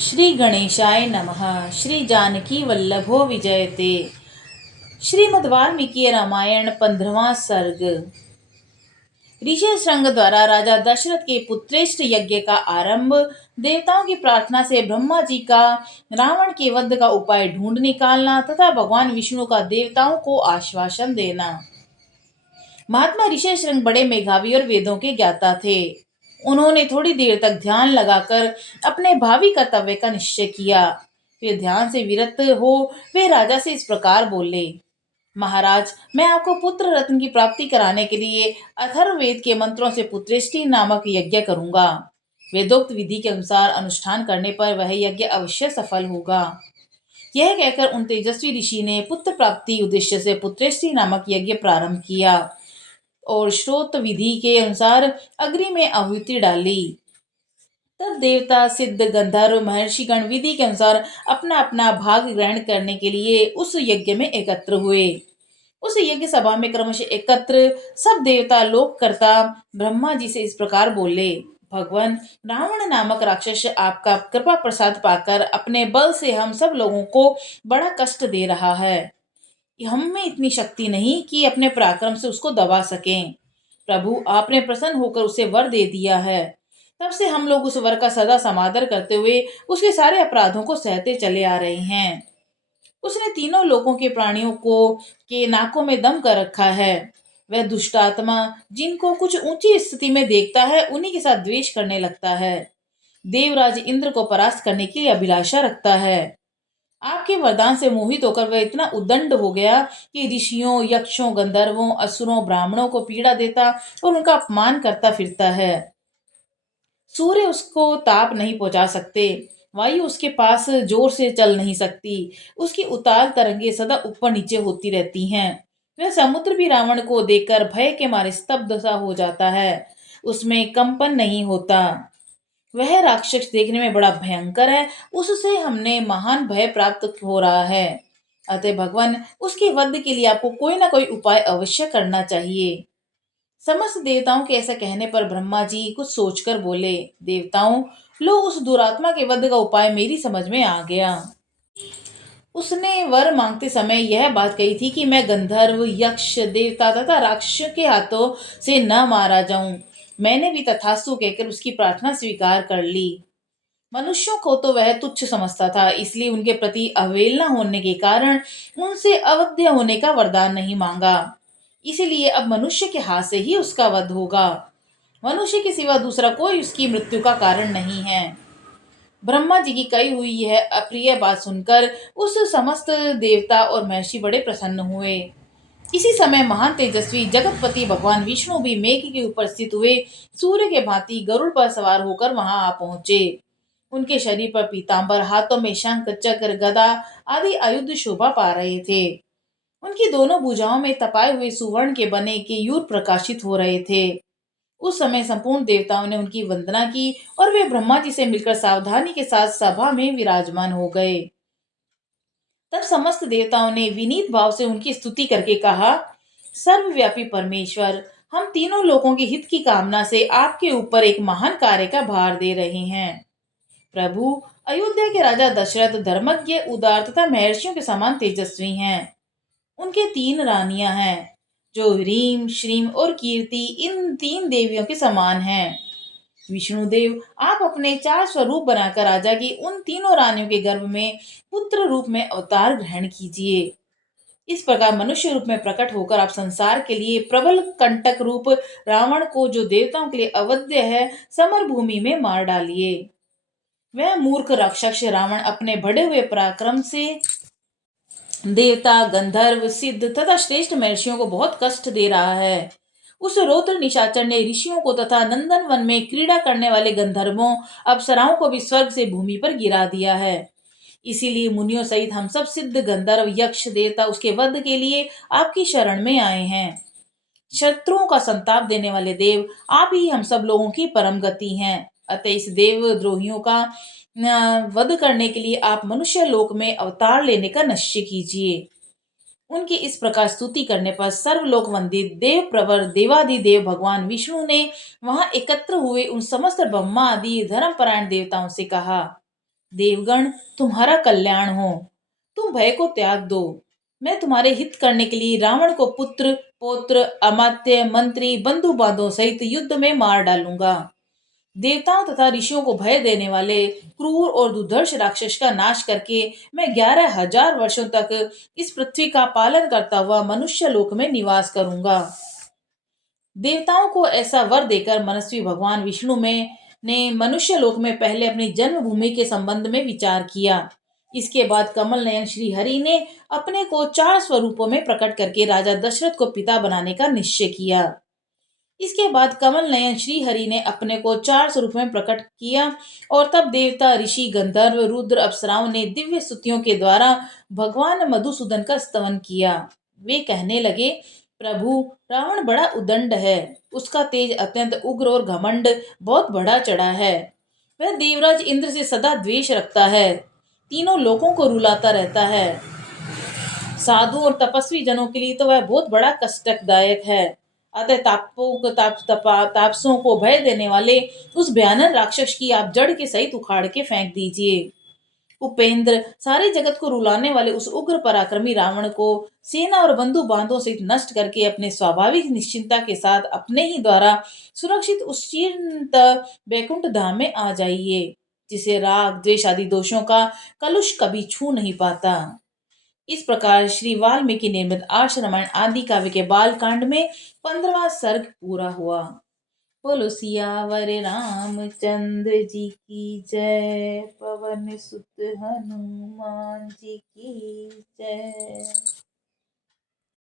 श्री गणेशाय नमः। श्री जानकी वल्लभो विजयते। श्रीमद् वाल्मीकि रामायण 15वां सर्ग। ऋषि श्रृंग द्वारा राजा दशरथ के पुत्रेष्ट यज्ञ का आरंभ। देवताओं की प्रार्थना से ब्रह्मा जी का रावण के वध का उपाय ढूंढ निकालना तथा भगवान विष्णु का देवताओं को आश्वासन देना। महात्मा ऋषि श्रृंग बड़े मेधावी और वेदों के ज्ञाता थे। उन्होंने थोड़ी देर तक ध्यान लगाकर अपने भावी कर्तव्य का निश्चय किया। फिर ध्यान से विरत हो वे राजा से इस प्रकार बोले। महाराज, मैं आपको पुत्र रत्न की प्राप्ति कराने के लिए अथर्ववेद के मंत्रों से पुत्रेष्टि नामक यज्ञ करूंगा। वेदोक्त विधि के अनुसार अनुष्ठान करने पर वह यज्ञ अवश्य सफल होगा। यह कहकर उन तेजस्वी ऋषि ने पुत्र प्राप्ति उद्देश्य से पुत्रेष्टि नामक यज्ञ प्रारंभ किया और श्रोत विधि के अनुसार अग्नि में आहुति डाली। तब देवता, सिद्ध, गंधर्व, महर्षिगण विधि के अनुसार अपना अपना भाग ग्रहण करने के लिए उस यज्ञ में एकत्र हुए। उस यज्ञ सभा में क्रमशः एकत्र सब देवता लोककर्ता ब्रह्मा जी से इस प्रकार बोले। भगवान, रावण नामक राक्षस आपका कृपा प्रसाद पाकर अपने बल से हम सब लोगों को बड़ा कष्ट दे रहा है। हम में इतनी शक्ति नहीं कि अपने पराक्रम से उसको दबा सकें। प्रभु, आपने प्रसन्न होकर उसे वर दे दिया है। तब से हम लोग उस वर का सदा समादर करते हुए उसके सारे अपराधों को सहते चले आ रहे हैं। उसने तीनों लोकों के प्राणियों को के नाकों में दम कर रखा है। वह दुष्ट आत्मा जिनको कुछ ऊंची स्थिति में देखता है उन्हीं के साथ द्वेष करने लगता है। देवराज इंद्र को परास्त करने की अभिलाषा रखता है। आपके वरदान से मोहित होकर वह इतना उद्दंड हो गया कि ऋषियों, यक्षों, गंधर्वों, असुरों, ब्राह्मणों को पीड़ा देता और उनका अपमान करता फिरता है। सूर्य उसको ताप नहीं पहुंचा सकते, वायु उसके पास जोर से चल नहीं सकती, उसकी उतार तरंगे सदा ऊपर नीचे होती रहती हैं। वह समुद्र भी रावण को देखकर भय के मारे स्तब्ध सा हो जाता है, उसमें कंपन नहीं होता। वह राक्षस देखने में बड़ा भयंकर है, उससे हमने महान भय प्राप्त हो रहा है। अतः भगवान, उसके वध के लिए आपको कोई ना कोई उपाय अवश्य करना चाहिए। समस्त देवताओं के ऐसा कहने पर ब्रह्मा जी कुछ सोचकर बोले। देवताओं, लो, उस दुरात्मा के वध का उपाय मेरी समझ में आ गया। उसने वर मांगते समय यह बात कही थी कि मैं गंधर्व, यक्ष, देवता तथा राक्षस के हाथों से न मारा जाऊं। मैंने भी तथास्तु कहकर उसकी प्रार्थना स्वीकार कर ली। मनुष्यों को तो वह तुच्छ समझता था, इसलिए उनके प्रति अवहेलना होने के कारण उनसे अवध्य होने का वरदान नहीं मांगा। इसीलिए अब मनुष्य के हाथ से ही उसका वध होगा। मनुष्य के सिवा दूसरा कोई उसकी मृत्यु का कारण नहीं है। ब्रह्मा जी की कही हुई यह अप्रिय बात सुनकर उस समस्त देवता और महर्षि बड़े प्रसन्न हुए। इसी समय महान तेजस्वी जगतपति भगवान विष्णु भी मेघ के ऊपर स्थित हुए सूर्य के भांति गरुड़ पर सवार होकर वहां आ पहुंचे। उनके शरीर पर पीतांबर, हाथों में शंख, चक्र, गदा आदि आयुध शोभा पा रहे थे। उनकी दोनों भुजाओं में तपाए हुए सुवर्ण के बने केयूर प्रकाशित हो रहे थे। उस समय संपूर्ण देवताओं ने उनकी वंदना की और वे ब्रह्मा जी से मिलकर सावधानी के साथ सभा में विराजमान हो गए। तब समस्त देवताओं ने विनीत भाव से उनकी स्तुति करके कहा। सर्वव्यापी परमेश्वर, हम तीनों लोगों के हित की कामना से आपके ऊपर एक महान कार्य का भार दे रहे हैं। प्रभु, अयोध्या के राजा दशरथ धर्मज्ञ, उदार तथा महर्षियों के समान तेजस्वी हैं। उनके तीन रानियां हैं जो ह्रीम, श्रीम और कीर्ति इन तीन देवियों के समान हैं। विष्णुदेव, आप अपने चार स्वरूप बनाकर राजा की उन तीनों रानियों के गर्भ में पुत्र रूप में अवतार ग्रहण कीजिए। इस प्रकार मनुष्य रूप में प्रकट होकर आप संसार के लिए प्रबल कंटक रूप रावण को, जो देवताओं के लिए अवध्य है, समर भूमि में मार डालिए। वह मूर्ख राक्षस रावण अपने बढ़े हुए पराक्रम से देवता, गंधर्व, सिद्ध तथा श्रेष्ठ महर्षियों को बहुत कष्ट दे रहा है। उस रौद्र निशाचर ने ऋषियों को तथा नंदन वन में क्रीड़ा करने वाले गंधर्वों, अप्सराओं को भी स्वर्ग से भूमि पर गिरा दिया है। इसीलिए मुनियों सहित हम सब सिद्ध, गंधर्व, यक्ष, देवता उसके वध के लिए आपकी शरण में आए हैं। शत्रुओं का संताप देने वाले देव, आप ही हम सब लोगों की परम गति हैं। अतः इस देव द्रोहियों का वध करने के लिए आप मनुष्य लोक में अवतार लेने का निश्चय कीजिए। उनकी इस प्रकार स्तुति करने पर सर्वलोक वंदित देव प्रवर देवादिदेव भगवान विष्णु ने वहां एकत्र हुए उन समस्त ब्रह्मा आदि धर्मपरायण देवताओं से कहा। देवगण, तुम्हारा कल्याण हो। तुम भय को त्याग दो। मैं तुम्हारे हित करने के लिए रावण को पुत्र, पौत्र, अमात्य, मंत्री, बंधु बांधों सहित युद्ध में मार डालूंगा। देवताओं तथा ऋषियों को भय देने वाले क्रूर और दुर्धर्ष राक्षस का नाश करके मैं 11,000 वर्षों तक इस पृथ्वी का पालन करता हुआ मनुष्य लोक में निवास करूंगा। देवताओं को ऐसा वर देकर मनस्वी भगवान विष्णु में ने मनुष्य लोक में पहले अपनी जन्मभूमि के संबंध में विचार किया। इसके बाद कमल नयन श्री हरि ने अपने को 4 स्वरूपों में प्रकट करके राजा दशरथ को पिता बनाने का निश्चय किया। इसके बाद कमल नयन श्री हरि ने अपने को 4 स्वरूप में प्रकट किया और तब देवता, ऋषि, गंधर्व, रुद्र, अप्सराओं ने दिव्य स्तुतियों के द्वारा भगवान मधुसूदन का स्तवन किया। वे कहने लगे, प्रभु, रावण बड़ा उदंड है। उसका तेज अत्यंत उग्र और घमंड बहुत बढ़ा चढ़ा है। वह देवराज इंद्र से सदा द्वेष रखता है, तीनों लोकों को रुलाता रहता है। साधु और तपस्वी जनों के लिए तो वह बहुत बड़ा कष्टदायक है। अतः तापसों को भय देने वाले उस भयानक राक्षस की आप जड़ के सहित उखाड़ के फेंक दीजिए। उपेंद्र, सारे जगत को रुलाने वाले उस उग्र पराक्रमी रावण को सेना और बंधु बांधों सहित नष्ट करके अपने स्वाभाविक निश्चिंता के साथ अपने ही द्वारा सुरक्षित उस वैकुंठ धाम में आ जाइए, जिसे राग, द्वेष आदि दोषों का कलुष कभी छू नहीं पाता। इस प्रकार श्री वाल्मीकि निर्मित आर्ष रामायण आदि काव्य के बाल कांड में 15वां सर्ग पूरा हुआ। बोलो सियावर रामचंद्र जी की जय। पवन सुत हनुमान जी की जय।